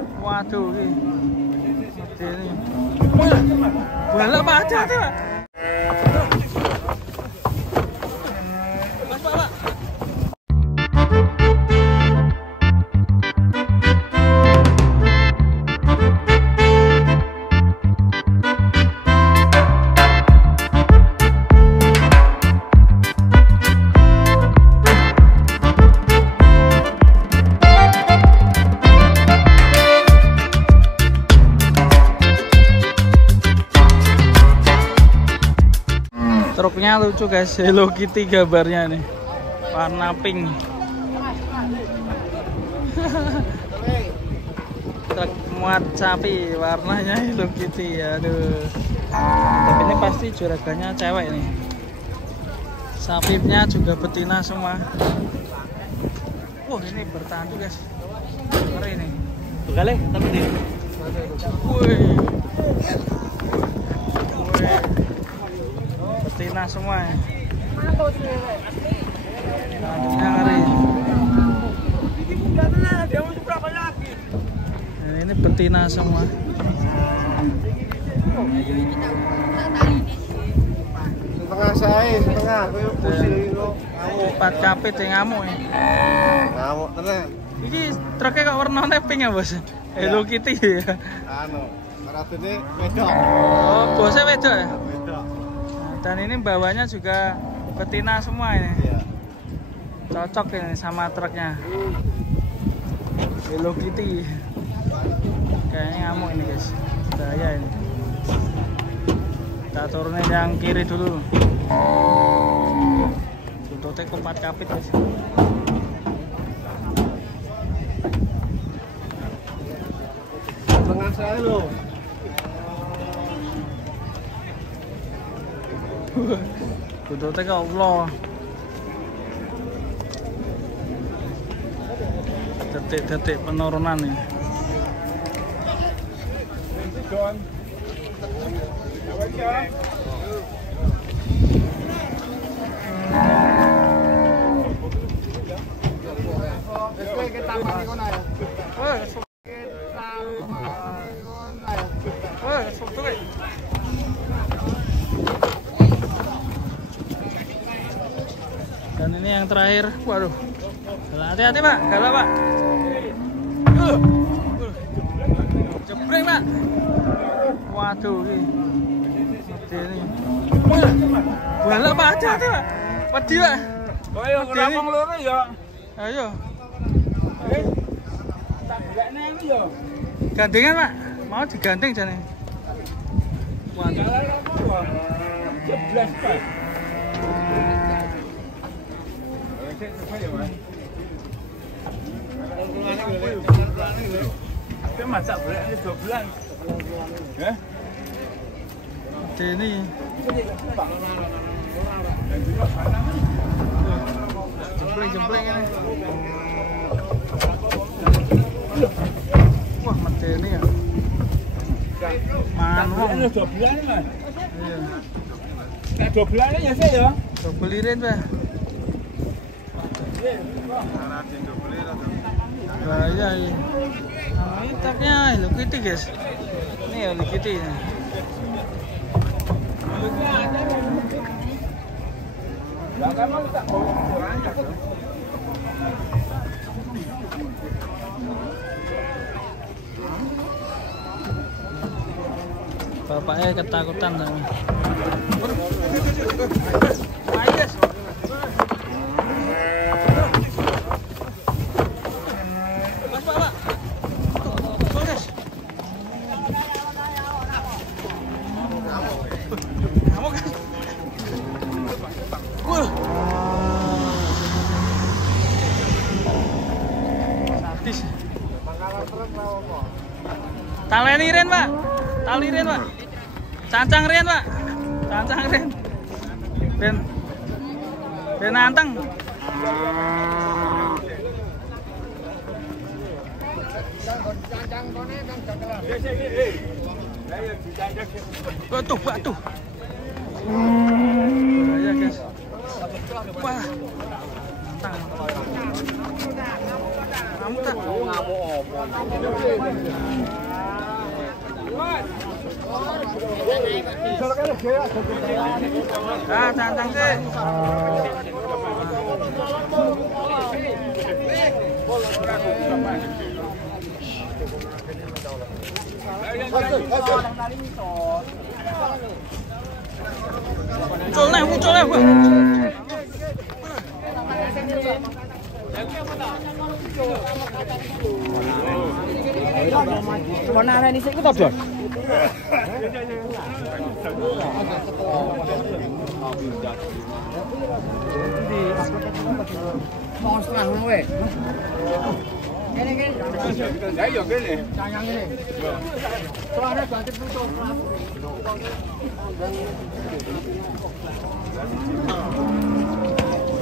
Waduh, ini. Balap aja tuh, Pak. Mas, Pak. Truknya lucu guys, Hello Kitty gambarnya nih, warna pink. Truk muat sapi, warnanya Hello Kitty, aduh. Tapi ini pasti juragannya cewek nih. Sapinya juga betina semua. Wah, ini bertanduk guys, ngeri nih. Bekale, tapi nih. Wih. Betina semua ya. Tanduknya ngeri. Ini betina semua. Setengah saya, setengah. Kayak pusing itu. 4 kapit yang ngamuk ya. Ngamuk tenan. Ini truknya kok warnanya pink ya bos? Hello Kitty ya. Anu, ratune wedok. Oh, bosnya wedok ya? Wedok. Dan ini bawahnya juga betina semua ini. Iya. Cocok ini sama truknya. Hello Kitty. Kayaknya ngamuk ini guys. Bahaya ini. Kita turunin yang kiri dulu. Tututnya ke 4 kapit guys. Setengah saya loh. Tututnya ke Allah. Detik-detik penurunan nih. Dan ini yang terakhir, waduh, hati-hati Pak, galak Pak. Jebreng Pak. Waduh, ini. Balap Pak, hati-hati Pak. Wedi Pak. Ayo ngomong loro ya. Ayo. Tak golekne iki ya. Gandengan Pak, mau digandeng jane. Waduh. Jeblas Pak. Kita masak beraknya 2 bulan. Ya? Ini. Jempleng ini. Wah, medeni ya. Manung. 2 bulan Mas. Iya. Nek 2 bulan ya saya ya. Dobelirin Pak. Bahaya ini. Ini truknya Hello Kitty guys. Ini Hello Kitty. Bapaknya ketakutan sama. Taleni ren Pak, tali ren Pak, cancang ren Pak, cancang ren, ben anteng. Batu. Bahaya guys. Wah, Tantang. Ngamuk tak? Ah, tantang sih. Muncul nih, Bang. Mana ada ini sih kita dong? Mau setengah ngono we. Ini. Ya yo kene. Sayang ini. Soalnya banget tuh.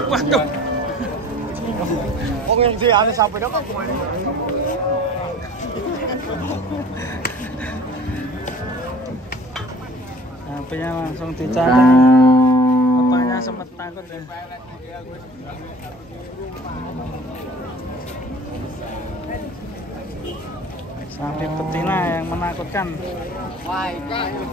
Waduh. Oh yang sih ada sampai dapat kemana? HP-nya langsung dicadang. Bapaknya sempat takut ya. Sapi betina yang menakutkan. Mulai balik.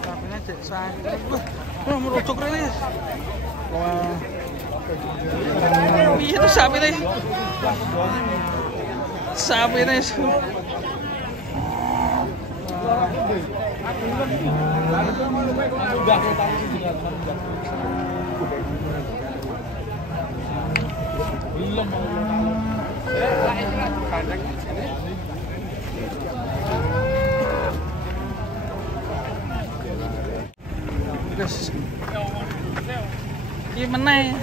Sapinya cek sakit. Wah, merucuk ini. Wah. Iya tuh sapi nih. Sapi nih. Guys, gimana?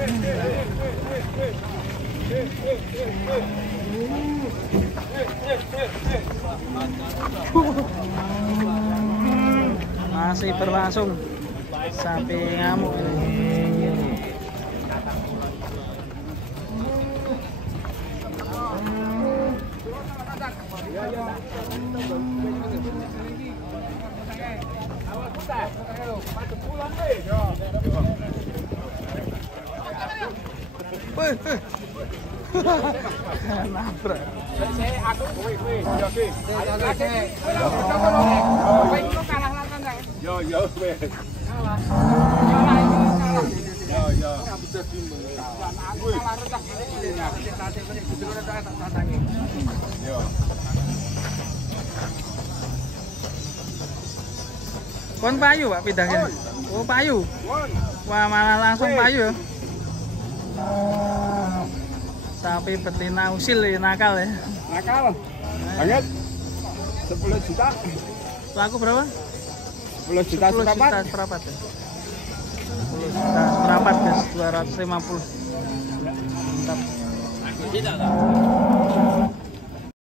Masih berlangsung sapi ngamuk. Nabrak. Yo yo wes. Kon payu Pak pindahnya. Oh payu. Wah malah langsung payu. Sapi betina usil ya, nakal ya. Nakal. Banget. 10 juta. Laku berapa? 10 juta seperempat. Seperempat ya. 10 juta seperempat guys, 250. Mantap.